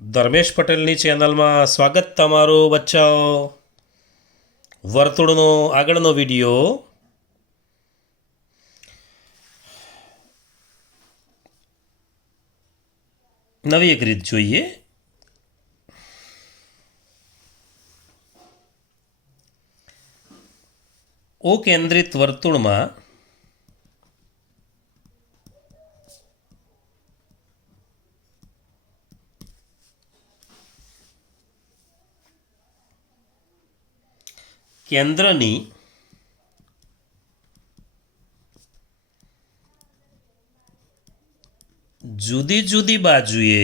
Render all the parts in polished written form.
ધર્મેશ પટેલની ચેનલમાં સ્વાગત તમારું બચ્ચાઓ. વર્તુળનો આગળનો વિડીયો નવી એક રીત જોઈએ. ઓ કેન્દ્રિત વર્તુળમાં કેન્દ્રની જુદી જુદી બાજુએ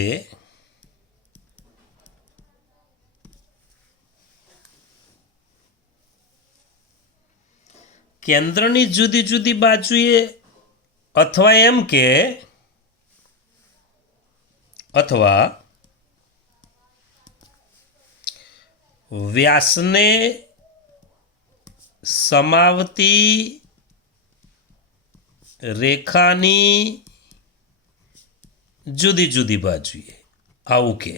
કેન્દ્રની જુદી જુદી બાજુએ અથવા એમ કે અથવા વ્યાસને સમાવતી રેખાની જુદી જુદી બાજુએ આવું કે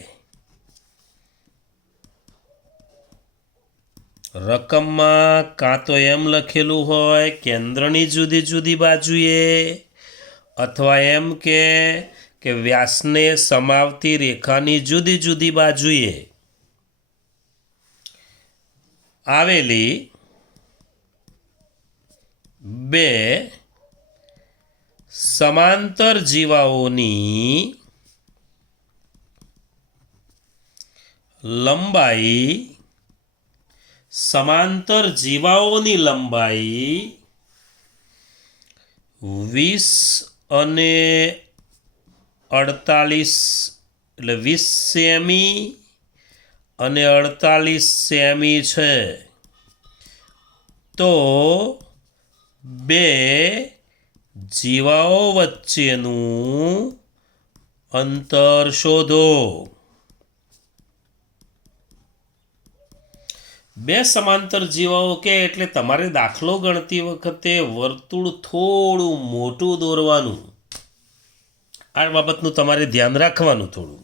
રકમમાં કાં તો એમ લખેલું હોય કેન્દ્રની જુદી જુદી બાજુએ અથવા એમ કે વ્યાસને સમાવતી રેખાની જુદી જુદી બાજુએ આવેલી બે સમાંતર જીવાઓની લંબાઈ વીસ અને 48 એટલે 20 સેમી અને 48 સેમી છે. તો બે જીવાઓ વચ્ચેનું અંતર શોધો. બે સમાંતર જીવાઓ કે એટલે તમારે દાખલો ગણતી વખતે વર્તુળ થોડું મોટું દોરવાનું. આ બાબતનું તમારે ધ્યાન રાખવાનું થોડું.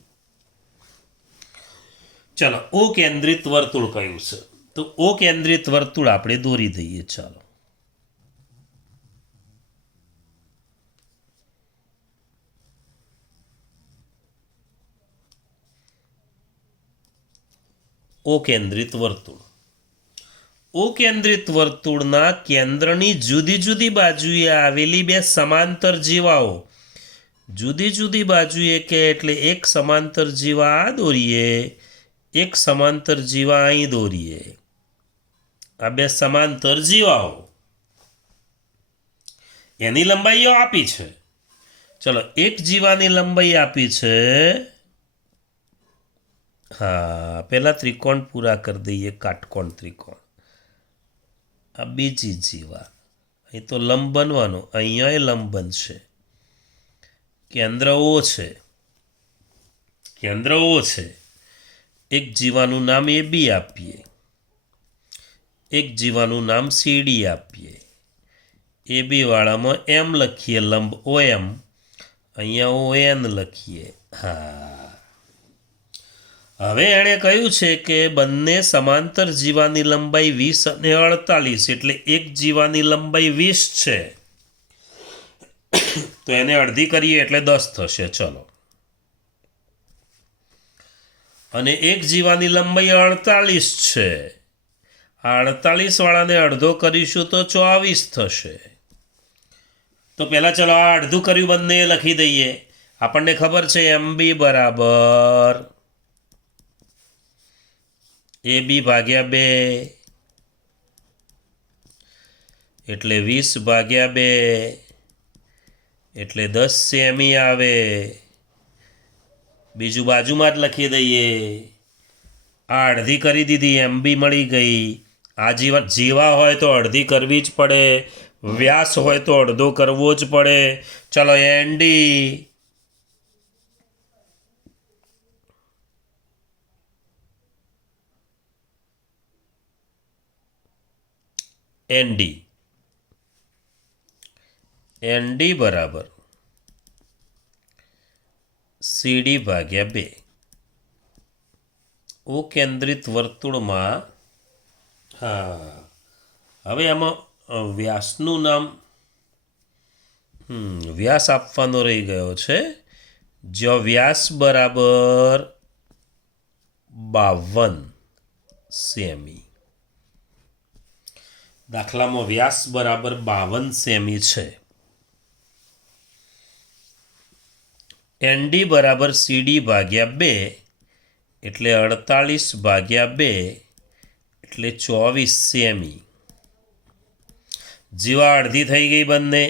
ચાલો, ઓ કેન્દ્રિત વર્તુળ કયું છે તો ઓ કેન્દ્રિત વર્તુળ આપણે દોરી દઈએ. ચાલો, ઓ કેન્દ્રિત વર્તુળ. ઓ કેન્દ્રિત વર્તુળના કેન્દ્રની જુદી જુદી બાજુએ આવેલી બે સમાંતર જીવાઓ જુદી જુદી બાજુએ કે એટલે એક સમાંતર જીવા આ દોરીએ, એક સમાંતર જીવા અહીં દોરીએ. આ બે સમાંતર જીવાઓ એની લંબાઈઓ આપી છે. ચલો, એક જીવાની લંબાઈ આપી છે. હા, પહેલા ત્રિકોણ પૂરા કરી દઈએ. કાટકોણ ત્રિકોણ. આ બીજી જીવા, અહીં તો લંબ બનવાનો, અહીંયા લંબ બનશે. કેન્દ્ર ઓ છે. એક જીવાનું નામ એ બી આપીએ, એક જીવાનું નામ સીડી આપીએ. એ બી વાળામાં એમ લખીએ, લંબ ઓ એમ, અહીંયા ઓ એન લખીએ. હા, હવે એણે કહ્યું છે કે બંને સમાંતર જીવાની લંબાઈ 20 અને 48, એટલે એક જીવાની લંબાઈ 20 છે તો એને અડધી કરીએ એટલે 10 થશે. ચલો, અને એક જીવાની લંબાઈ 48 છે. આ 48 વાળાને અડધો કરીશું તો 24 થશે. તો પહેલાં ચલો આ અડધું કર્યું બંને લખી દઈએ. આપણને ખબર છે MB બરાબર AB ભાગ્યા 2 એટલે 20 ભાગ્યા 2 એટલે 10 સેમી આવે. બીજું બાજુમાં જ લખી દઈએ. આ અડધી કરી દીધી, MB મળી ગઈ. આ જીવા હોય તો અડધી કરવી જ પડે, વ્યાસ હોય તો અડધો કરવો જ પડે. ચલો, ND બરાબર CD ભાગ્યા 2. ઓ કેન્દ્રિત વર્તુળમાં હા હવે આમાં વ્યાસનું નામ વ્યાસ આપવાનો રહી ગયો છે. જો વ્યાસ બરાબર 52 સેમી. દાખલામાં વ્યાસ બરાબર 52 સેમી છે. એનડી બરાબર સીડી ભાગ્યા 2 એટલે 48 ભાગ્યા 2 એટલે 24 સેમી. જીવા અડધી થઈ ગઈ બંને,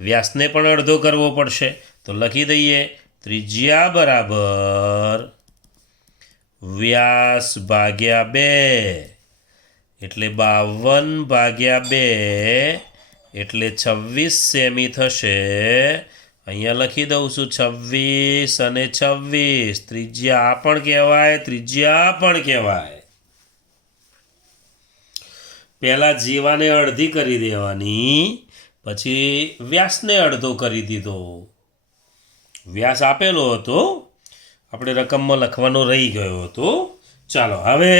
વ્યાસને પણ અડધો કરવો પડશે તો લખી દઈએ ત્રિજ્યા બરાબર વ્યાસ ભાગ્યા 2 એટલે 52 ભાગ્યા 2 એટલે 26 સેમી થશે. અહીંયા લખી દઉં છું 26 અને 26. ત્રિજ્યા આ પણ કહેવાય, ત્રિજ્યા આ પણ કહેવાય. પહેલાં જીવાને અડધી કરી દેવાની, પછી વ્યાસને અડધો કરી દીધો. વ્યાસ આપેલો હતો, આપણે રકમમાં લખવાનો રહી ગયો હતો. ચાલો હવે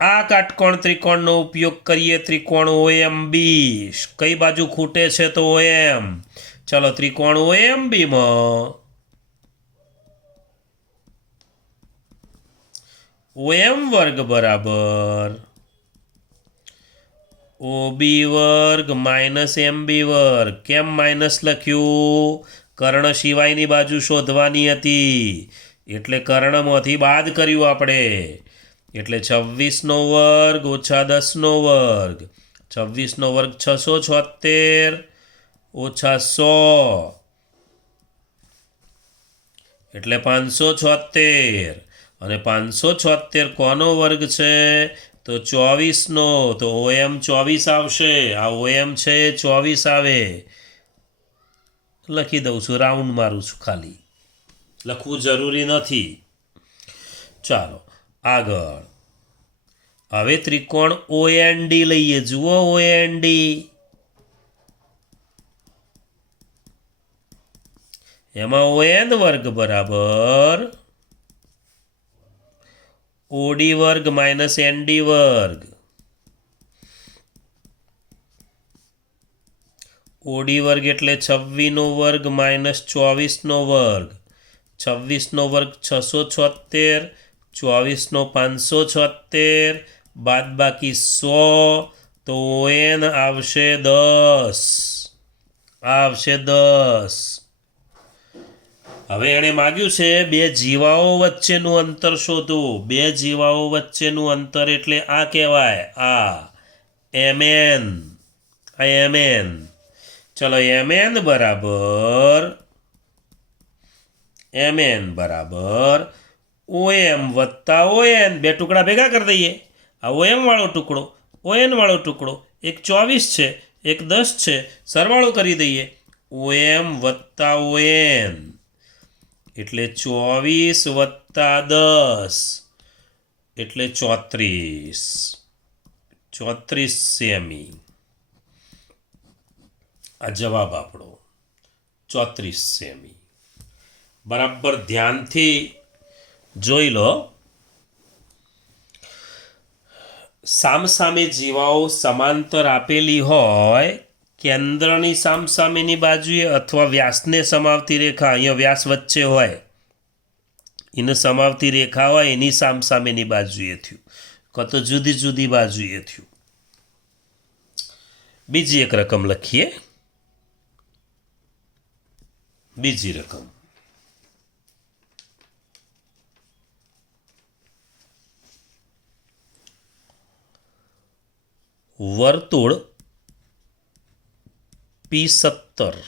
આ કાટકોણ ત્રિકોણનો ઉપયોગ કરીએ. ત્રિકોણ OMB કઈ બાજુ ખૂટે છે તો OM. ચાલો ત્રિકોણ OMBમાં OM વર્ગ બરાબર OB વર્ગ માઇનસ MB વર્ગ. કેમ માઇનસ લખ્યું? કર્ણ સિવાયની બાજુ શોધવાની હતી એટલે કર્ણમાંથી બાદ કર્યું આપણે. એટલે 26નો વર્ગ ઓછા 10નો વર્ગ. 26નો વર્ગ 676 ઓછા 100 એટલે 576. અને 576 કોનો વર્ગ છે તો 24નો. તો OM 24 આવશે. આ OM છે 24 આવે. લખી દઉં છું, રાઉન્ડ મારું છું, ખાલી લખવું જરૂરી નથી. ચાલો આગળ હવે ત્રિકોણ OND લઈએ. જુઓ OND એમાં ON વર્ગ બરાબર OD વર્ગ માઇનસ ND વર્ગ. OD વર્ગ એટલે 26નો વર્ગ માઇનસ 24નો વર્ગ. 26નો વર્ગ 676, 24નો 576, બાદ બાકી 100 તો ON આવશે 10. આવશે 10. હવે એણે માગ્યું છે બે જીવાઓ વચ્ચેનું અંતર શોધો. બે જીવાઓ વચ્ચેનું અંતર એટલે આ કહેવાય, આ MN. આ MN. ચલો MN બરાબર OM વત્તા ON. બે ટુકડા ભેગા કરી દઈએ. આ OM વાળો ટુકડો, ON વાળો ટુકડો. એક 24 છે, એક 10 છે, સરવાળો કરી દઈએ. OM વત્તા ON એટલે 24 વત્તા 10 એટલે 34. 34 સેમી. આ જવાબ આપણો 34 સેમી. બરાબર ધ્યાનથી જોઈ લો. સામસામે જીવાઓ સમાંતર આપેલી હોય, કેન્દ્રની સામસામેની બાજુએ અથવા વ્યાસને સમાવતી રેખા, અહીંયા વ્યાસ વચ્ચે હોય, એને સમાવતી રેખા હોય એની સામસામેની બાજુએ થયું, કાં તો જુદી જુદી બાજુએ થયું. બીજી એક રકમ લખીએ. બીજી રકમ વર્તુળ P17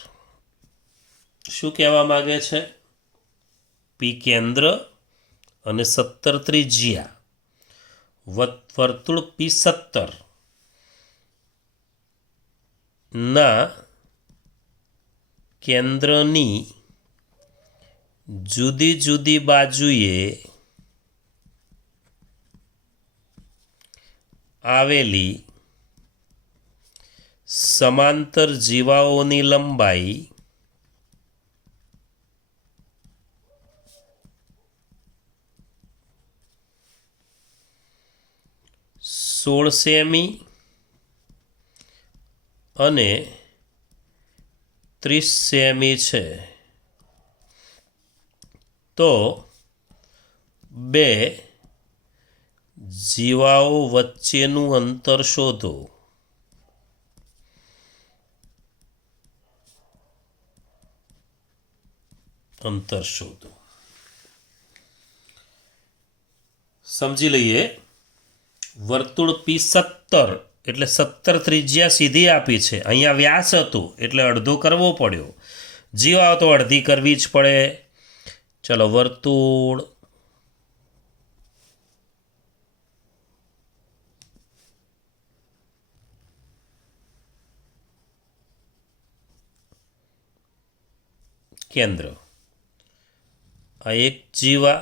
શું કહેવા માગે છે? P કેન્દ્ર અને 17 ત્રિજ્યા. વર્તુળ P17 ના કેન્દ્રની જુદી જુદી બાજુએ આવેલી સમાંતર જીવાઓની લંબાઈ 16 સેમી અને 30 સેમી છે તો બે જીવાઓ વચ્ચેનું અંતર શોધો. સમજી લઈએ. વર્તુળ P17 એટલે 17 ત્રિજ્યા સીધી આપી છે. અહીંયા વ્યાસ હતું એટલે અડધો કરવો પડ્યો. જીવાઓ તો અડધી કરવી જ પડે. ચલો, વર્તુળ કેન્દ્ર, આ એક જીવા,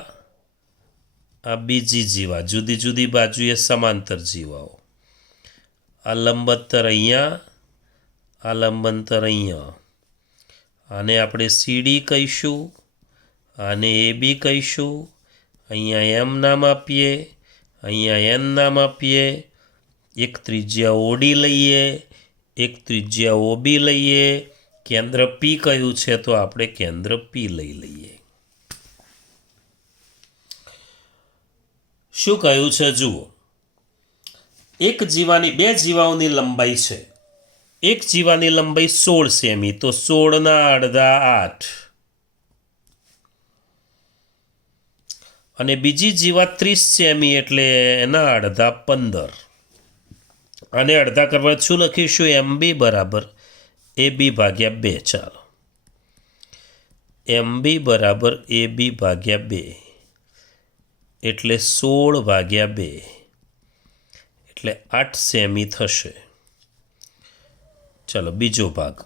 આ બીજી જીવા, જુદી જુદી બાજુએ સમાંતર જીવાઓ. આ લંબ અંતર અહીંયા, આ લંબ અંતર અહીંયા. આને આપણે CD કહીશું, આને AB કહીશું. અહીંયા M નામ આપીએ, અહીંયા N નામ આપીએ. એક ત્રિજ્યા OD લઈએ, એક ત્રિજ્યા OB લઈએ. કેન્દ્ર P કયું છે તો આપણે કેન્દ્ર P લઈ લઈએ. શું કહ્યું છે જુઓ. બે જીવાઓની લંબાઈ છે. એક જીવાની લંબાઈ 16 સેમી તો 16 ના અડધા 8 અને બીજી જીવા 30 સેમી એટલે એના અડધા 15. અને અડધા કરવા શું લખીશું? MB બરાબર AB ભાગ્યા 2. ચાલો, MB બરાબર AB ભાગ્યા 2 એટલે 16 ભાગ્યા 2 એટલે 8 સેમી થશે. ચલો, બીજો ભાગ.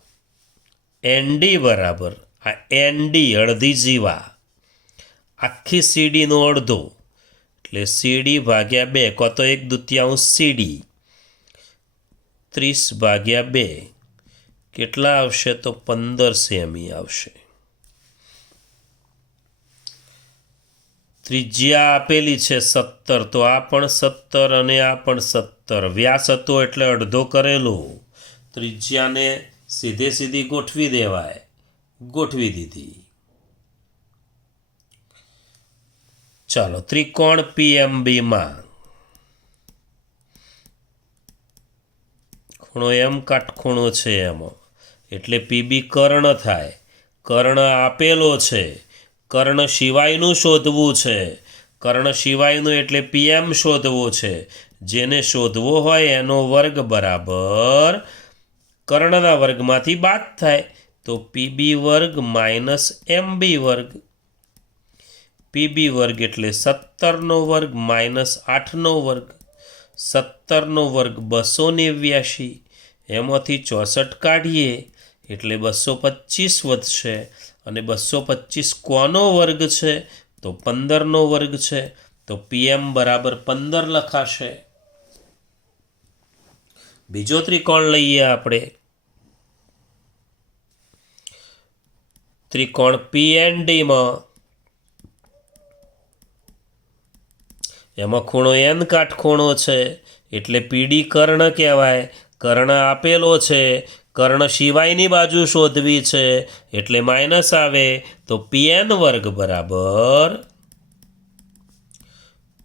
ND બરાબર આ ND અડધી જીવા, આખી CDનો અડધો એટલે CD ભાગ્યા 2 કો તો 1/2 CD. 30 ભાગ્યા 2 કેટલા આવશે? તો 15 સેમી આવશે. ત્રિજ્યા આપેલી છે 17 તો આ પણ 17 અને આ પણ 17. વ્યાસ હતો એટલે અડધો કરેલો. ત્રિજ્યાને સીધે સીધી ગોઠવી દેવાય, ગોઠવી દીધી. ચાલો, ત્રિકોણ PMBમાં ખૂણો M કાટખૂણો છે એમાં એટલે PB કર્ણ થાય. કર્ણ આપેલો છે, કર્ણ સિવાયનું શોધવું છે. કર્ણ સિવાયનું એટલે PM શોધવો છે. જેને શોધવો હોય એનો વર્ગ બરાબર કર્ણના વર્ગમાંથી બાદ થાય તો PB વર્ગ માઇનસ MB વર્ગ. PB વર્ગ એટલે 17નો વર્ગ માઇનસ 8નો વર્ગ. 17નો વર્ગ 289, એમાંથી 64 કાઢીએ એટલે 225 વધશે. અને 225 કોનો વર્ગ છે? તો 15નો વર્ગ છે. તો PM બરાબર 15 લખાશે. બીજો ત્રિકોણ લઈએ આપણે. ત્રિકોણ PNDમાં એમાં ખૂણો N કાટખૂણો છે એટલે PD કર્ણ કહેવાય. કર્ણ આપેલો છે, કર્ણ સિવાયની બાજુ શોધવી છે એટલે માઇનસ આવે તો PN વર્ગ બરાબર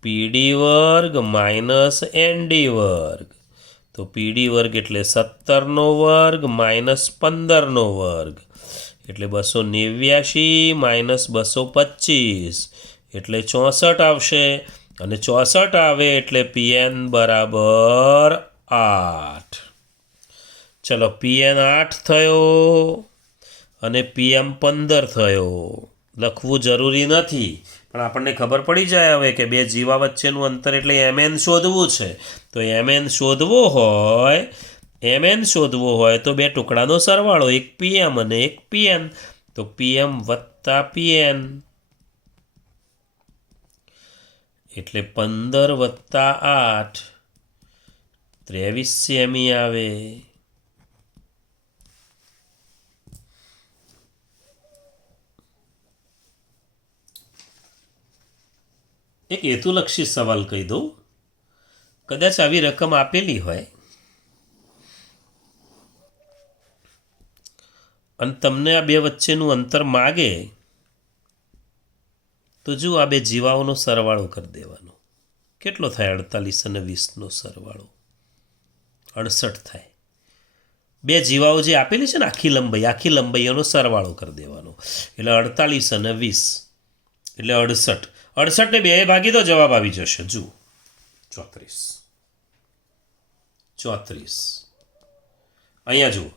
PD વર્ગ માઇનસ ND વર્ગ. તો PD વર્ગ એટલે 17નો વર્ગ માઇનસ 15નો વર્ગ એટલે 289 માઇનસ 225 એટલે 64 આવશે. અને 64 આવે એટલે PN બરાબર 8. ચલો, PN 8 થયો અને PM 15 થયો. લખવું જરૂરી નથી પણ આપણને ખબર પડી જાય હવે કે બે જીવા વચ્ચેનું અંતર એટલે MN શોધવું છે. તો MN શોધવો હોય તો બે ટુકડાનો સરવાળો, એક PM અને એક PN. તો PM વત્તા PN એટલે 15 વત્તા 8 23 સેમી આવે. એક હેતુલક્ષી સવાલ કહી દઉં. કદાચ આવી રકમ આપેલી હોય અને તમને આ બે વચ્ચેનું અંતર માગે તો જુઓ આ બે જીવાઓનો સરવાળો કરી દેવાનો. કેટલો થાય 48 અને 20નો સરવાળો? 68 થાય. બે જીવાઓ જે આપેલી છે ને આખી લંબાઈઓનો સરવાળો કરી દેવાનો. એટલે 48 અને 20 એટલે 68. 68 ને 2 ભાગી તો જવાબ આવી જશે. જુઓ 34. અહીંયા જુઓ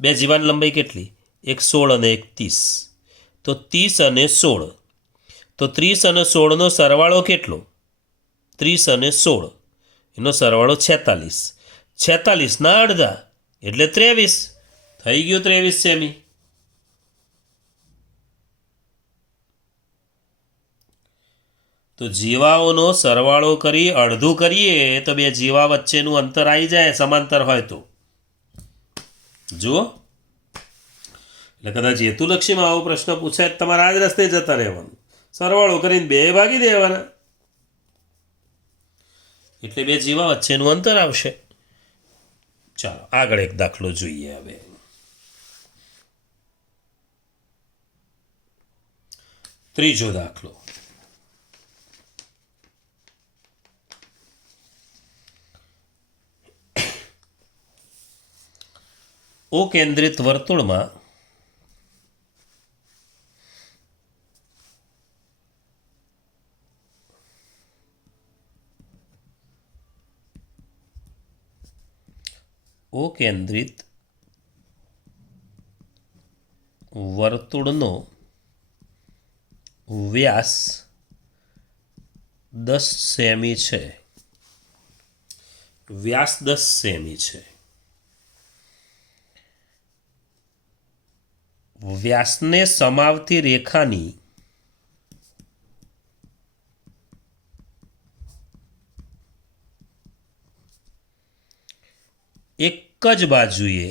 બે જીવાની લંબાઈ કેટલી? એક 16 અને એક 30. તો 30 અને 16. તો 30 અને 16નો સરવાળો કેટલો? 30 અને 16 એનો સરવાળો 46. 46ના અડધા એટલે 23. થઈ ગયું 23 સેમી. તો જીવાઓનો સરવાળો કરી અડધું કરીએ તો બે જીવા વચ્ચેનું અંતર આવી જાય સમાંતર હોય તો. જુઓ એટલે કદાચ હેતુલક્ષીમાં આવો પ્રશ્ન પૂછાય તમારે આ જ રસ્તે જતા રહેવાનું. સરવાળો કરીને 2 ભાગી દેવાના એટલે બે જીવા વચ્ચેનું અંતર આવશે. ચાલો આગળ એક દાખલો જોઈએ. હવે ત્રીજો દાખલો. ઓ કેન્દ્રિત વર્તુળમાં કેન્દ્રિત વર્તુળનો વ્યાસ 10 સેમી છે. વ્યાસ 10 સેમી છે. વ્યાસને સમાવતી રેખાની એક જ બાજુએ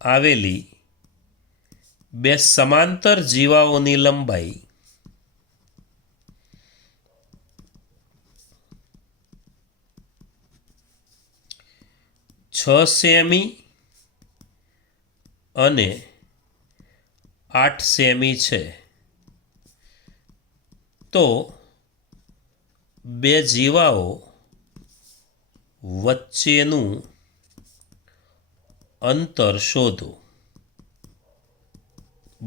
આવેલી બે સમાંતર જીવાઓની લંબાઈ 6 સેમી અને 8 સેમી છે. તો બે જીવાઓ વચ્ચેનું અંતર શોધો.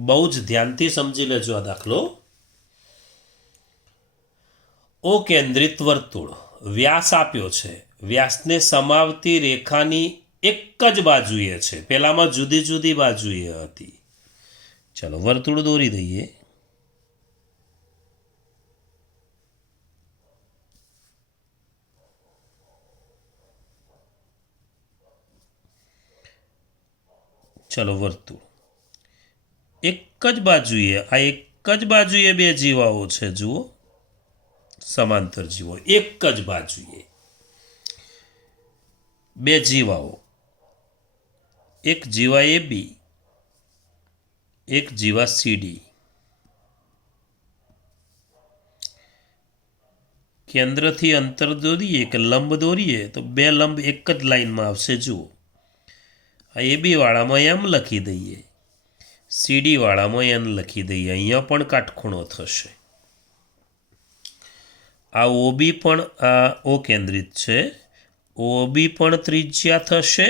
બહુ જ ધ્યાનથી સમજી લેજો આ દાખલો. ઓ કેન્દ્રિત વર્તુળ, વ્યાસ આપ્યો છે. વ્યાસને સમાવતી રેખાની એક જ બાજુએ છે. પહેલામાં જુદી જુદી બાજુએ હતી. ચાલો વર્તુળ દોરી દઈએ. ચલો વર્તુળ એક જ બાજુએ, આ એક જ બાજુએ બે જીવાઓ છે. જુઓ સમાંતર જીવો એક જ બાજુએ બે જીવાઓ, એક જીવા AB, એક જીવા CD. કેન્દ્રથી અંતર દોરીએ કે લંબ દોરીએ તો બે લંબ એક જ લાઈનમાં આવશે. જુઓ આ AB વાળામાં M લખી દઈએ, CD વાળામાં N લખી દઈએ. અહીંયા પણ કાટખૂણો થશે. આ OB પણ આ O કેન્દ્રિત છે. OB પણ ત્રિજ્યા થશે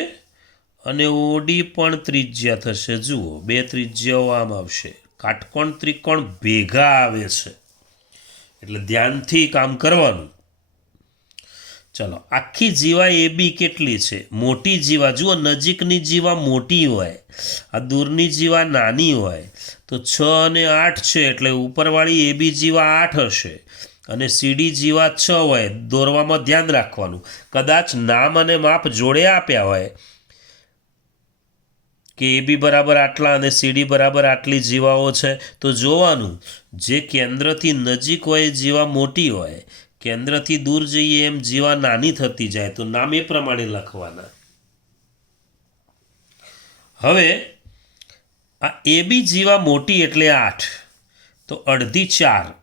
અને OD પણ ત્રિજ્યા થશે. જુઓ બે ત્રિજ્યાઓ આમ આવશે. કાટકોણ ત્રિકોણ ભેગા આવે છે એટલે ધ્યાનથી કામ કરવાનું. ચલો આખી જીવા AB કેટલી છે? મોટી જીવા જુઓ, નજીકની જીવા મોટી હોય, આ દૂરની જીવા નાની હોય. તો 6 અને 8 છે એટલે ઉપરવાળી AB જીવા 8 હશે અને CD જીવા 6 હોય. દોરવામાં ધ્યાન રાખવાનું. કદાચ નામ અને માપ જોડે આપ્યા હોય કે AB બરાબર આટલા અને CD બરાબર આટલી જીવાઓ છે તો જોવાનું જે કેન્દ્રથી નજીક હોય જીવા મોટી હોય, કેન્દ્રથી દૂર જઈએ એમ જીવા નાની થતી જાય તો નામ એ પ્રમાણે લખવાના. હવે આ AB જીવા મોટી એટલે 8, તો અડધી 4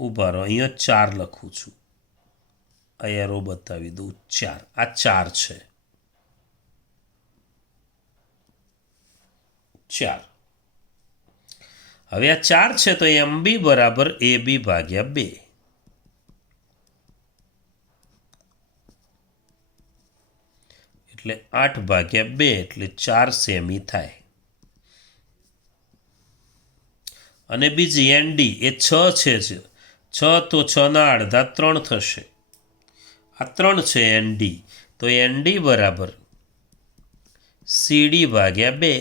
ઊભા રહો, અહીંયા 4 લખું છું, આ એરો બતાવી દઉં, 4, આ 4 છે, 4. હવે આ 4 છે તો MB બરાબર AB ભાગ્યા 2. એટલે 8 ભાગ્યા 2 એટલે 4 સેમી થાય. અને બીજી ND એ 6 છે, 6 તો 6ના અડધા 3 થશે, આ 3 છે ND, તો ND બરાબર CD ભાગ્યા 2.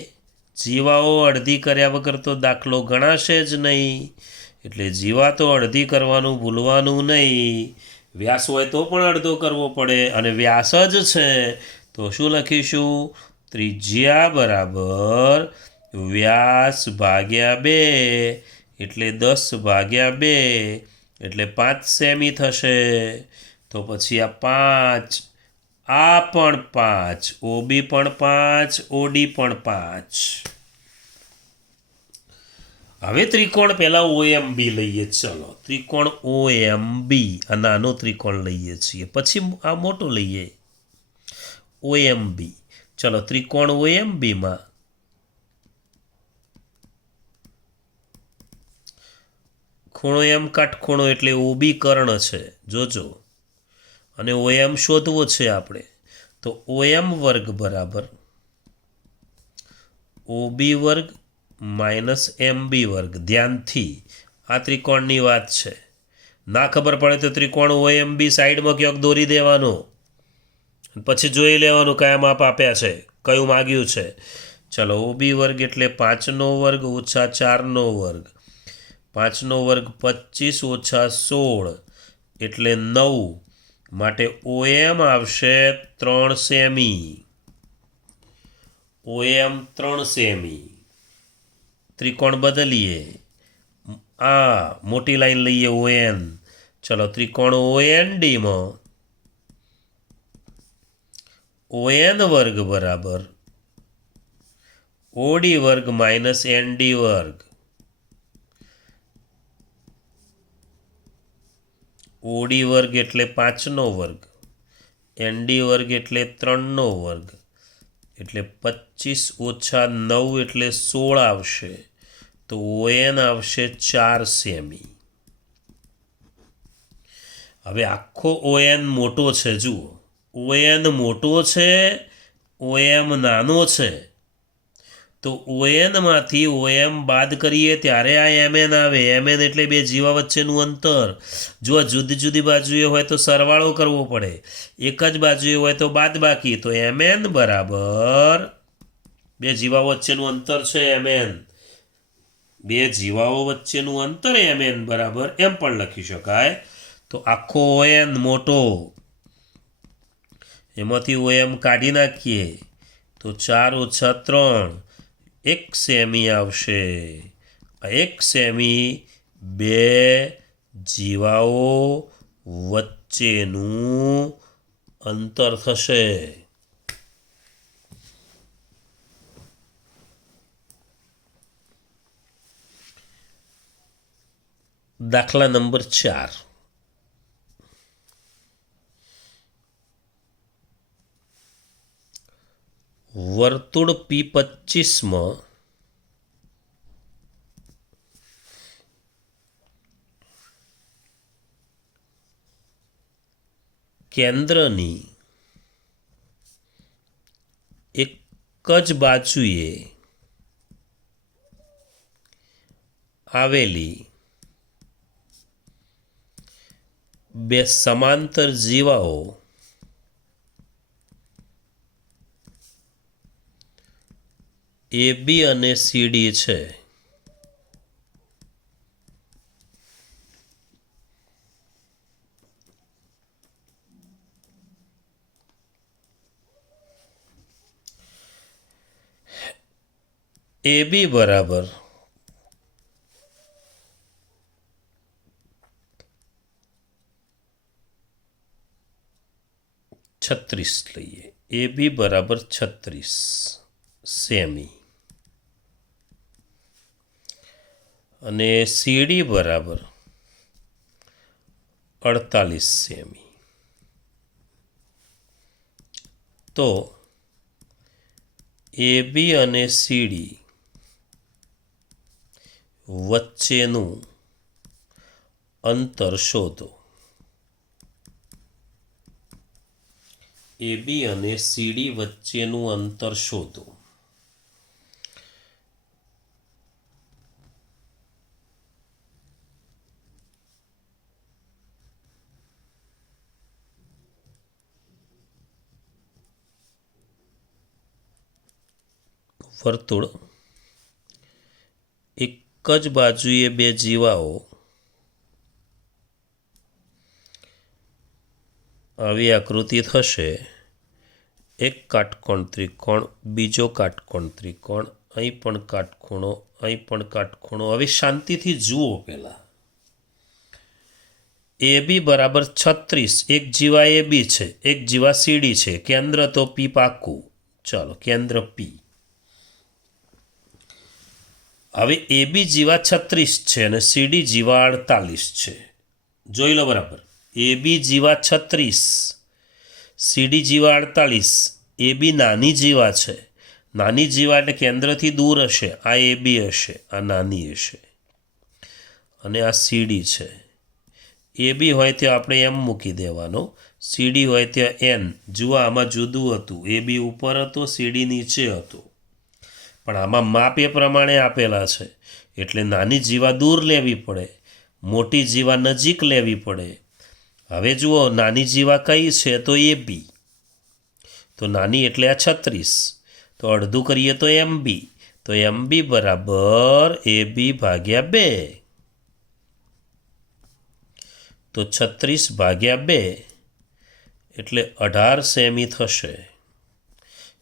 જીવાઓ અડધી કર્યા વગર તો દાખલો ગણાશે જ નહીં, એટલે જીવા તો અડધી કરવાનું ભૂલવાનું નહીં. વ્યાસ હોય તો પણ અડધો કરવો પડે, અને વ્યાસ જ છે તો શું લખીશું? ત્રિજ્યા બરાબર વ્યાસ ભાગ્યા 2 એટલે 10 ભાગ્યા 2 એટલે 5 સેમી થશે. તો પછી આ 5, આ પણ 5, OB પણ 5, OD પણ 5. હવે ત્રિકોણ પહેલાં OMB લઈએ. ચલો, ત્રિકોણ OMB, આ નાનો ત્રિકોણ લઈએ છીએ, પછી આ મોટો લઈએ OMB. ચલો, ત્રિકોણ OMBમાં ખૂણો M કાટખૂણો એટલે OB કર્ણ છે, જોજો, અને OM શોધવો છે આપણે. તો OM વર્ગ બરાબર OB વર્ગ માઇનસ MB વર્ગ. ધ્યાનથી આ ત્રિકોણની વાત છે, ના ખબર પડે તો ત્રિકોણ OMB સાઈડમાં ક્યાંક દોરી દેવાનો, પછી જોઈ લેવાનું કયા માપ આપ્યા છે, કયું માગ્યું છે. ચલો, OB વર્ગ એટલે 5નો વર્ગ ઓછા 4નો વર્ગ, 5નો વર્ગ 25 ઓછા 16 એટલે 9, માટે OM આવશે 3 સેમી. OM 3 semi. ત્રિકોણ બદલીએ, આ મોટી લાઈન લઈએ ON. ચલો, ત્રિકોણ ONDમાં ON વર્ગ બરાબર OD વર્ગ માઇનસ ND વર્ગ. OD વર્ગ એટલે 5નો વર્ગ, ND વર્ગ એટલે 3નો વર્ગ, એટલે 25 ઓછા 9 એટલે 16 આવશે. તો ON આવશે 4 સેમી. હવે આખો ON મોટો છે, જુઓ, ON મોટો છે, OM નાનો છે, તો ONમાંથી OM બાદ કરીએ ત્યારે આ MN આવે. MN એટલે બે જીવા વચ્ચેનું અંતર. જો જુદી જુદી બાજુએ હોય તો સરવાળો કરવો પડે, એક જ બાજુએ હોય તો બાદબાકી. તો MN બરાબર બે જીવાઓ વચ્ચેનું અંતર છે MN, બે જીવાઓ વચ્ચેનું અંતર MN બરાબર એમ પણ લખી શકાય. તો આખો ON મોટો, એમાંથી OM કાઢી નાખીએ તો 4 ઓછા 3 1 સેમી આવશે. 1 સેમી બે જીવાઓ વચ્ચેનું અંતર થશે. દાખલા નંબર 4. વર્તુળ P25માં કેન્દ્રની એક જ બાજુએ આવેલી બે સમાંતર જીવાઓ AB અને CD છે. AB બરાબર 36 લઈએ. AB બરાબર 36 સેમી. અને સીડી બરાબર 48 સેમી. તો એ બી અને સીડી વચ્ચેનું અંતર શોધો. એ બી અને સીડી વચ્ચેનું અંતર શોધો. વર્તુળ એક જ બાજુએ બે જીવાઓ આવી આકૃતિ થશે. એક કાટકોણ ત્રિકોણ, બીજો કાટકોણ ત્રિકોણ, અહીં પણ કાટખૂણો, અહીં પણ કાટખૂણો. હવે શાંતિથી જુઓ. પહેલાં એ બી બરાબર 36. એક જીવા એ બી છે, એક જીવા સીડી છે. કેન્દ્ર તો પી પાકું. ચાલો, કેન્દ્ર પી. હવે એ બી જીવા 36 છે અને સીડી જીવા 48 છે. જોઈ લો બરાબર. એ બી જીવા 36, સીડી જીવા 48. એ બી નાની જીવા છે. નાની જીવા એટલે કેન્દ્રથી દૂર હશે. આ એ બી હશે, આ નાની હશે, અને આ સીડી છે. એ બી હોય ત્યાં આપણે એમ મૂકી દેવાનો, સીડી હોય ત્યાં એન. જુઓ, આમાં જુદું હતું. એ બી ઉપર હતો, સીડી નીચે હતો, પણ આમાં માપ એ પ્રમાણે આપેલા છે. એટલે નાની જીવા દૂર લેવી પડે, મોટી જીવા નજીક લેવી પડે. હવે જુઓ, નાની જીવા કઈ છે? તો એ બી. તો નાની એટલે આ 36. તો અડધું કરીએ તો એમ બી. તો એમ બી બરાબર એ બી ભાગ્યા 2. તો 36 ભાગ્યા 2 એટલે 18 સેમી થશે.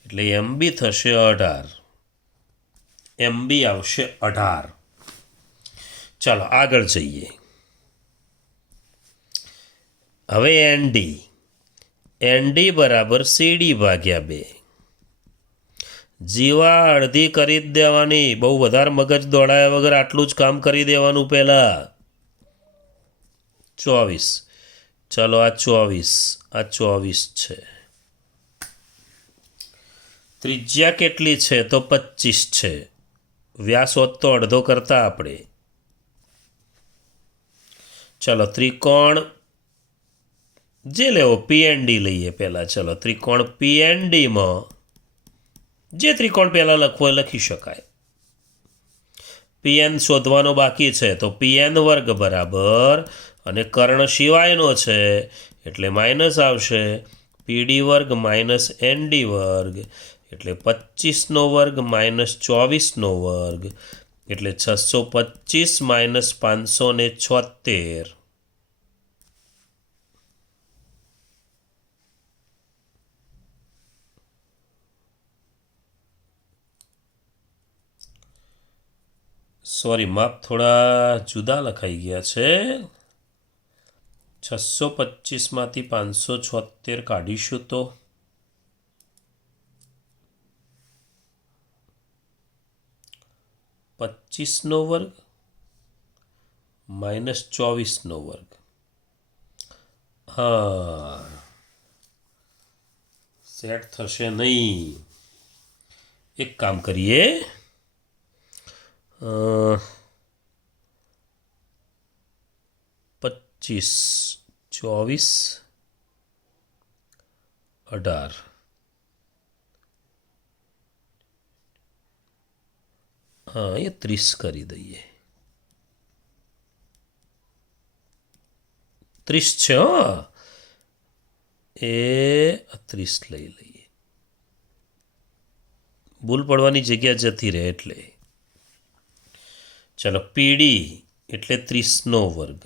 એટલે એમ બી થશે 18. એમ બી આવશે 18. ચાલો આગળ જઈએ. હવે એનડી. એનડી બરાબર સીડી ભાગ્યા 2. જીવા અડધી કરી જ દેવાની. બહુ વધારે મગજ દોડાયા વગર આટલું જ કામ કરી દેવાનું. પહેલાં 24. ચાલો, આ 24 છે. ત્રિજ્યા કેટલી છે? તો 25 છે. વ્યાસ હોત તો અડધો કરતા આપણે. ચાલો, ત્રિકોણ જે લેવો, પીએનડી લઈએ પહેલાં. ચાલો, ત્રિકોણ પીએનડીમાં જે ત્રિકોણ પહેલાં લખવો એ લખી શકાય. પીએન શોધવાનો બાકી છે. તો પીએન વર્ગ બરાબર, અને કર્ણ સિવાયનો છે એટલે માઇનસ આવશે. પીડી વર્ગ માઇનસ એનડી વર્ગ એટલે 25નો વર્ગ માઇનસ 24નો વર્ગ એટલે 625 માઇનસ 576. સોરી, માપ થોડા જુદા લખાઈ ગયા છે. 625માંથી 576 કાઢીશું તો 25નો વર્ગ માઇનસ 24નો વર્ગ. હા, સેટ થશે નહીં. એક કામ કરીએ, 25, 24, 18. હા, એ 30 કરી દઈએ. 30 છે. હા, એ 30 લઈ લઈએ. ભૂલ પડવાની જગ્યા જતી રહે એટલે. ચાલો, પીડી એટલે 30નો વર્ગ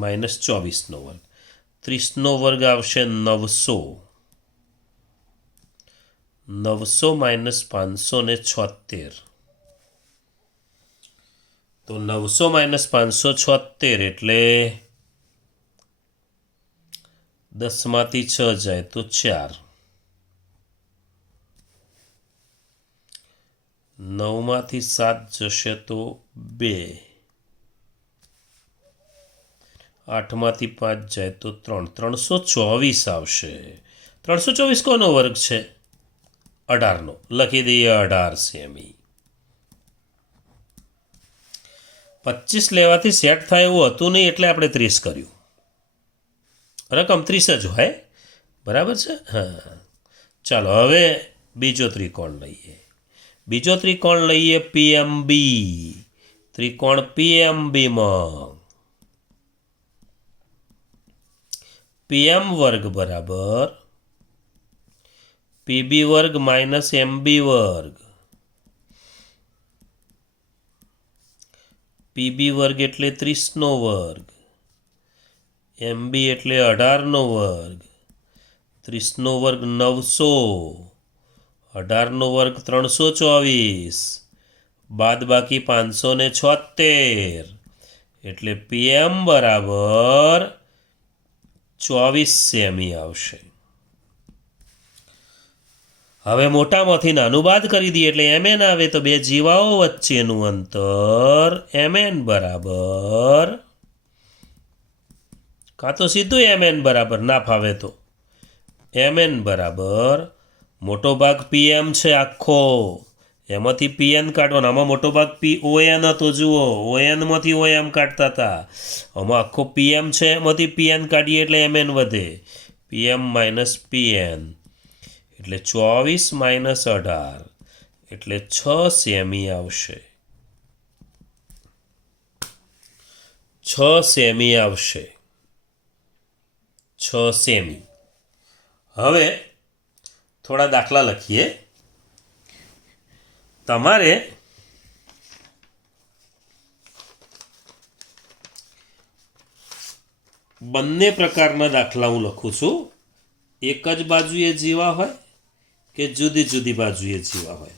માઇનસ 24નો વર્ગ. 30નો વર્ગ આવશે 900. 900 માઇનસ 576. તો 900 માઇનસ 576 એટલે 10માંથી 6 જાય તો 4. 9માંથી 7 જશે તો 2, 8માંથી 5 જાય તો 3, 324 આવશે. 324 કોનો વર્ગ છે? 18નો. લખી દઈએ 18 સેમી. 25 લેવાથી સેટ થાય એવું હતું નહીં એટલે આપણે 30 કર્યું. રકમ 30 જ હોય, બરાબર છે. હા, ચાલો હવે બીજો ત્રિકોણ લઈએ. બીજો ત્રિકોણ લઈએ પીએમબી. ત્રિકોણ પીએમબીમાં પીએમ વર્ગ બરાબર પીબી વર્ગ માઇનસ એમબી વર્ગ. પીબી વર્ગ એટલે 30નો વર્ગ, એમબી એટલે 18નો વર્ગ. 30નો વર્ગ 900, 18નો વર્ગ 324, બાદબાકી 576, એટલે પીએમ બરાબર 24 સેમી આવશે. હવે મોટામાંથી નાનું બાદ કરી દઈએ એટલે mn આવે, તો બે જીવાઓ વચ્ચેનું અંતર mn બરાબર, કાં તો સીધું mn બરાબર, ના ફાવે તો mn બરાબર મોટો ભાગ pm છે આખો, એમાંથી pn કાઢવાનો. આમાં મોટો ભાગ pon હતો, જુઓ onમાંથી om કાઢતા હતા. આમાં આખો pm છે, એમાંથી pn કાઢીએ એટલે mn વધે. pm માઇનસ pn એટલે 24 માઇનસ 18 એટલે 6 સેમી આવશે. 6 સેમી આવશે. 6 સેમી. હવે થોડા દાખલા લખીએ. તમારે બંને પ્રકારના દાખલા હું લખું છું. એક જ બાજુએ જીવા હોય કે જુદી જુદી બાજુએ જીવા હોય.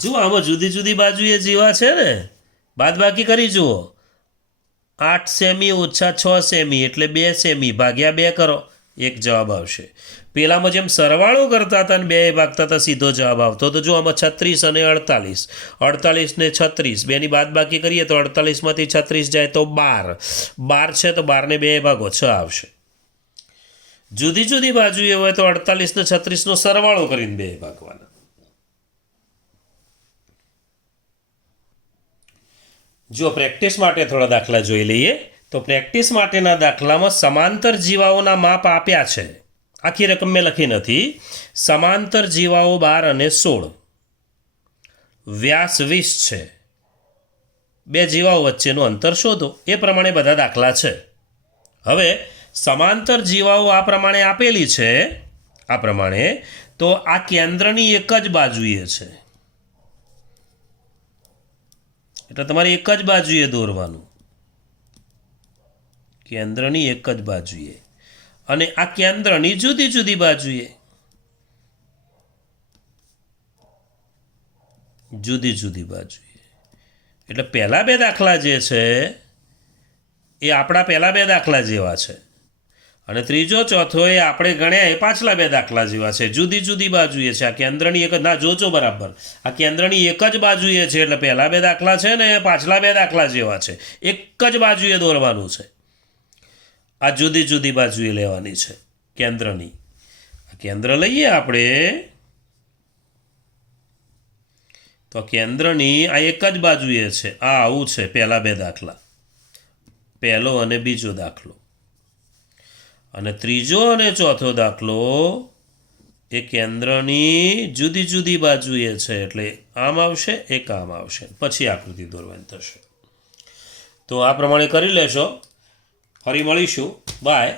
જુઓ આમાં જુદી જુદી બાજુએ જીવા છે ને, બાદબાકી કરી જુઓ. 8 સેમી ઓછા 6 સેમી એટલે 2 સેમી, ભાગ્યા 2 કરો, એક જવાબ આવશે. પેલામાં જેમ સરવાળો કરતા હતા અને 2 ભાગતા હતા સીધો જવાબ આવતો. તો જો આમાં 36 અને 48, 48 ને 36, બેની બાદબાકી કરીએ તો 48માંથી 36 જાય તો 12, 12 છે તો 12 ને 2 ભાગો 6 આવશે. જુદી જુદી બાજુએ હોય તો 48 ને 36નો સરવાળો કરીને 2 ભાગવાના. જો પ્રેક્ટિસ માટે થોડા દાખલા જોઈ લઈએ. તો પ્રેક્ટિસ માટેના દાખલામાં સમાંતર જીવાઓના માપ આપ્યા છે. આખી રકમ મેં લખી નથી. સમાંતર જીવાઓ 12 અને 16, વ્યાસ 20 છે. બે જીવાઓ વચ્ચેનું અંતર શોધો. એ પ્રમાણે બધા દાખલા છે. હવે સમાંતર જીવાઓ આ પ્રમાણે આપેલી છે, આ પ્રમાણે. તો આ કેન્દ્રની એક જ બાજુએ છે, એટલે તમારે એક જ બાજુએ દોરવાનું, કેન્દ્રની એક જ બાજુએ. અને આ કેન્દ્રની જુદી જુદી બાજુએ, જુદી જુદી બાજુએ. એટલે પહેલા બે દાખલા જે છે એ આપણા પહેલા બે દાખલા જેવા છે, અને ત્રીજો ચોથો એ આપણે ગણ્યા એ પાછલા બે દાખલા જેવા છે. જુદી જુદી બાજુએ છે. આ કેન્દ્રની એક જ, ના જોજો બરાબર, આ કેન્દ્રની એક જ બાજુએ છે. એટલે પહેલા બે દાખલા છે ને એ પાછલા બે દાખલા જેવા છે. એક જ બાજુએ દોરવાનું છે. આ જુદી જુદી બાજુએ લેવાની છે કેન્દ્રની. આ કેન્દ્ર લઈએ આપણે, તો કેન્દ્રની આ એક જ બાજુએ છે. આ આવું છે પહેલા બે દાખલા, પહેલો અને બીજો દાખલો. અને ત્રીજો અને ચોથો દાખલો એ કેન્દ્રની જુદી જુદી બાજુએ છે. એટલે આમ આવશે, એક આમ આવશે, પછી આકૃતિ દોરવાની થશે. તો આ પ્રમાણે કરી લેશો. ફરી મળીશું. બાય.